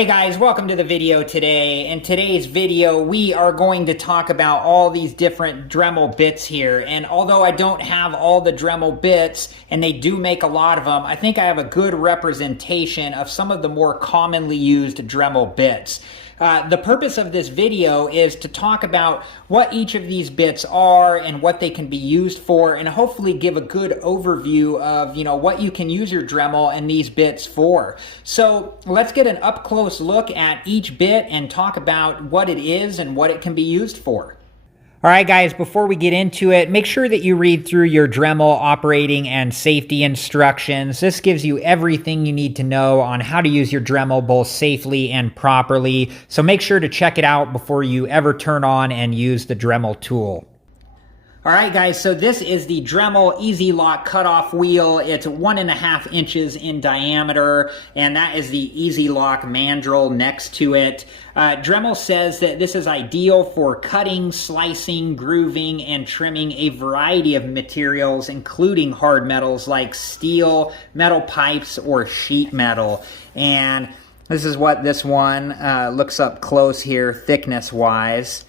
Hey guys, welcome to the video today. In today's video, we are going to talk about all these different Dremel bits here. And although I don't have all the Dremel bits, and they do make a lot of them, I think I have a good representation of some of the more commonly used Dremel bits. The purpose of this video is to talk about what each of these bits are and what they can be used for, and hopefully give a good overview of, what you can use your Dremel and these bits for. So let's get an up-close look at each bit and talk about what it is and what it can be used for. All right, guys, before we get into it, make sure that you read through your Dremel operating and safety instructions. This gives you everything you need to know on how to use your Dremel both safely and properly. So make sure to check it out before you ever turn on and use the Dremel tool. All right, guys, so this is the Dremel EasyLock cutoff wheel. It's 1.5 inches in diameter, and that is the EasyLock mandrel next to it. Dremel says that this is ideal for cutting, slicing, grooving, and trimming a variety of materials, including hard metals like steel, metal pipes, or sheet metal. And this is what this one looks up close here, thickness-wise,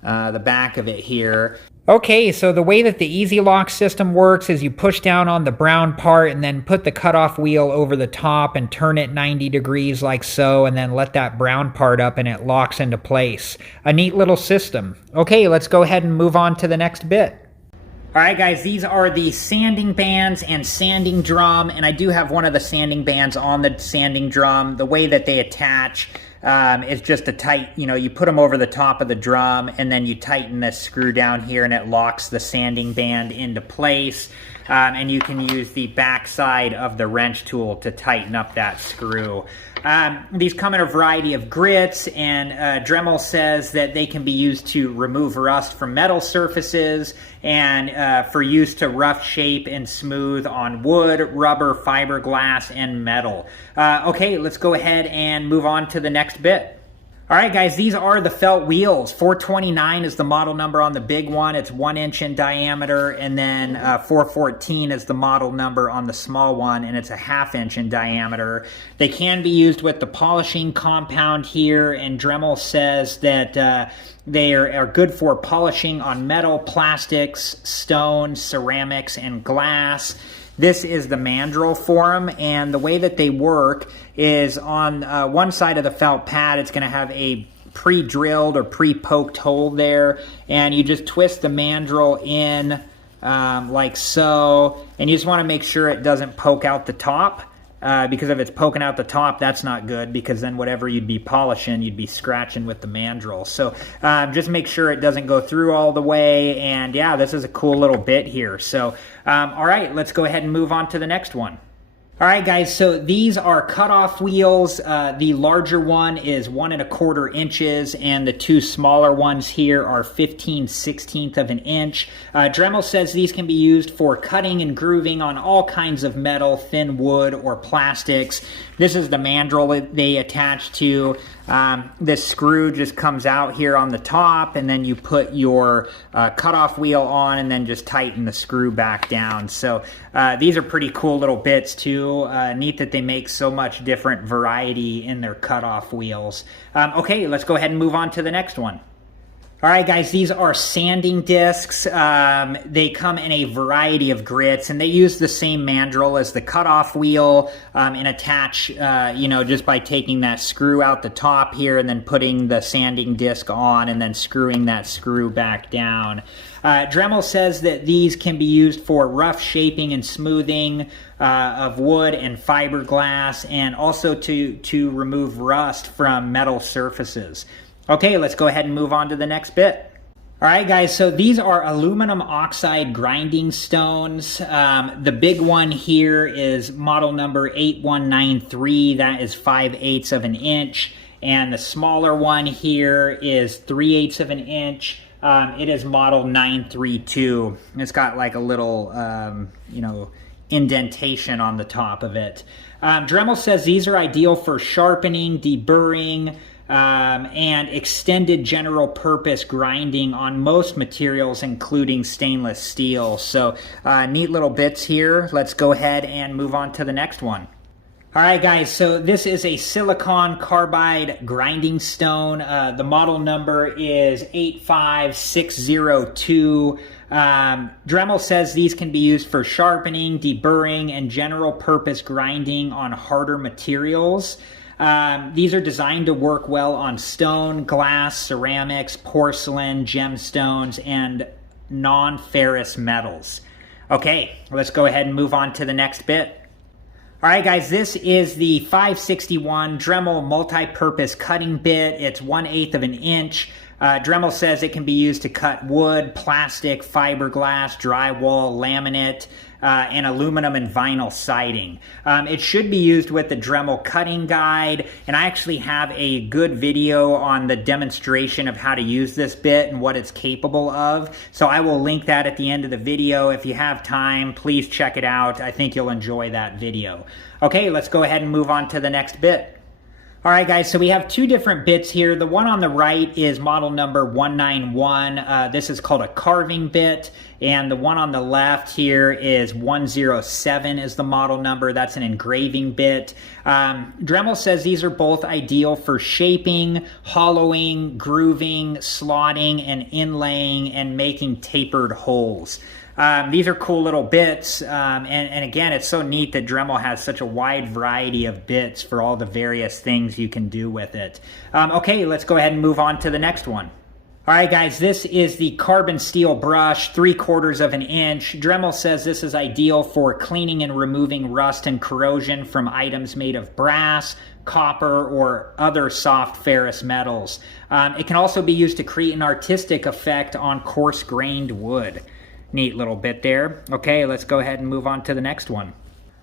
the back of it here. Okay, so the way that the EasyLock system works is you push down on the brown part and then put the cutoff wheel over the top and turn it 90 degrees like so, and then let that brown part up and it locks into place. A neat little system. Okay, let's go ahead and move on to the next bit. All right, guys, these are the sanding bands and sanding drum, and I do have one of the sanding bands on the sanding drum. The way that they attach is just a tight, you put them over the top of the drum, and then you tighten this screw down here, and it locks the sanding band into place. And you can use the back side of the wrench tool to tighten up that screw. These come in a variety of grits, and Dremel says that they can be used to remove rust from metal surfaces and for use to rough shape and smooth on wood, rubber, fiberglass, and metal. Okay, let's go ahead and move on to the next bit. All right, guys, these are the felt wheels. 429 is the model number on the big one. It's 1 inch in diameter, and then 414 is the model number on the small one, and it's a 1/2 inch in diameter. They can be used with the polishing compound here, and Dremel says that they are good for polishing on metal, plastics, stone, ceramics, and glass. This is the mandrel for them, and the way that they work is on one side of the felt pad, it's going to have a pre-drilled or pre-poked hole there, and you just twist the mandrel in like so, and you just want to make sure it doesn't poke out the top, because if it's poking out the top, that's not good, because then whatever you'd be polishing, you'd be scratching with the mandrel. So just make sure it doesn't go through all the way, and yeah, this is a cool little bit here. So all right, let's go ahead and move on to the next one. All right, guys, so these are cutoff wheels. The larger one is 1 1/4 inches, and the two smaller ones here are 15/16 of an inch. Dremel says these can be used for cutting and grooving on all kinds of metal, thin wood, or plastics. This is the mandrel that they attach to. This screw just comes out here on the top, and then you put your cutoff wheel on and then just tighten the screw back down. So these are pretty cool little bits too. Neat that they make so much different variety in their cutoff wheels. Okay, let's go ahead and move on to the next one. All right, guys, these are sanding discs. They come in a variety of grits, and they use the same mandrel as the cutoff wheel and attach, just by taking that screw out the top here and then putting the sanding disc on and then screwing that screw back down. Dremel says that these can be used for rough shaping and smoothing of wood and fiberglass, and also to remove rust from metal surfaces. Okay, let's go ahead and move on to the next bit. All right, guys, so these are aluminum oxide grinding stones. The big one here is model number 8193. That is 5/8 of an inch. And the smaller one here is 3/8 of an inch. It is model 932. It's got like a little, indentation on the top of it. Dremel says these are ideal for sharpening, deburring, and extended general purpose grinding on most materials, including stainless steel. So neat little bits here. Let's go ahead and move on to the next one. All right, guys, so this is a silicon carbide grinding stone. The model number is 85602. Dremel says these can be used for sharpening, deburring, and general purpose grinding on harder materials. These are designed to work well on stone, glass, ceramics, porcelain, gemstones, and non-ferrous metals. Okay, let's go ahead and move on to the next bit. All right, guys, this is the 561 Dremel MultiPurpose cutting bit. It's 1/8 of an inch. Dremel says it can be used to cut wood, plastic, fiberglass, drywall, laminate, and aluminum and vinyl siding. It should be used with the Dremel cutting guide, and I actually have a good video on the demonstration of how to use this bit and what it's capable of. So I will link that at the end of the video. If you have time, please check it out. I think you'll enjoy that video. Okay, let's go ahead and move on to the next bit. All right, guys, so we have two different bits here. The one on the right is model number 191. This is called a carving bit. And the one on the left here is 107 is the model number. That's an engraving bit. Dremel says these are both ideal for shaping, hollowing, grooving, slotting, and inlaying, and making tapered holes. These are cool little bits, and again, it's so neat that Dremel has such a wide variety of bits for all the various things you can do with it. Okay, let's go ahead and move on to the next one. All right, guys, this is the carbon steel brush, 3/4 of an inch. Dremel says this is ideal for cleaning and removing rust and corrosion from items made of brass, copper, or other soft ferrous metals. It can also be used to create an artistic effect on coarse-grained wood. Neat little bit there. Okay, let's go ahead and move on to the next one.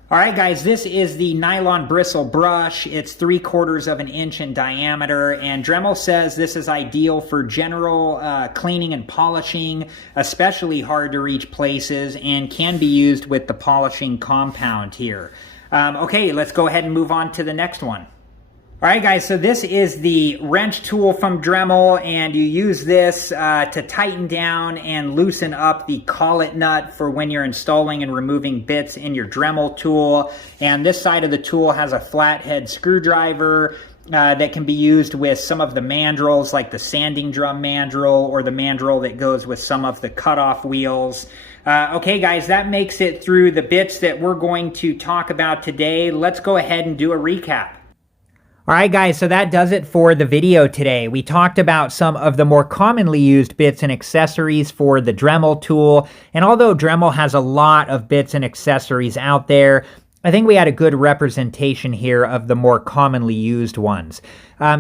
All right, guys, this is the nylon bristle brush. It's 3/4 of an inch in diameter, and Dremel says this is ideal for general cleaning and polishing, especially hard to reach places, and can be used with the polishing compound here. Okay, let's go ahead and move on to the next one. All right, guys, so this is the wrench tool from Dremel, and you use this to tighten down and loosen up the collet nut for when you're installing and removing bits in your Dremel tool. And this side of the tool has a flathead screwdriver that can be used with some of the mandrels, like the sanding drum mandrel or the mandrel that goes with some of the cutoff wheels. Okay, guys, that makes it through the bits that we're going to talk about today. Let's go ahead and do a recap. All right, guys, so that does it for the video today. We talked about some of the more commonly used bits and accessories for the Dremel tool. And although Dremel has a lot of bits and accessories out there, I think we had a good representation here of the more commonly used ones.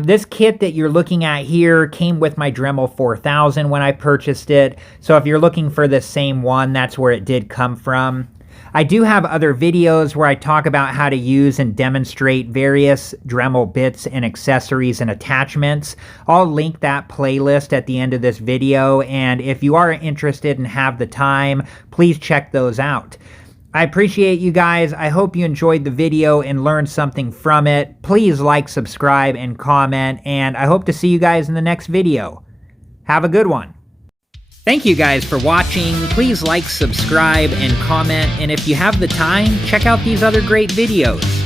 This kit that you're looking at here came with my Dremel 4000 when I purchased it. So if you're looking for the same one, that's where it did come from. I do have other videos where I talk about how to use and demonstrate various Dremel bits and accessories and attachments. I'll link that playlist at the end of this video, and if you are interested and have the time, please check those out. I appreciate you guys. I hope you enjoyed the video and learned something from it. Please like, subscribe, and comment, and I hope to see you guys in the next video. Have a good one. Thank you guys for watching. Please like, subscribe, and comment, and if you have the time, check out these other great videos.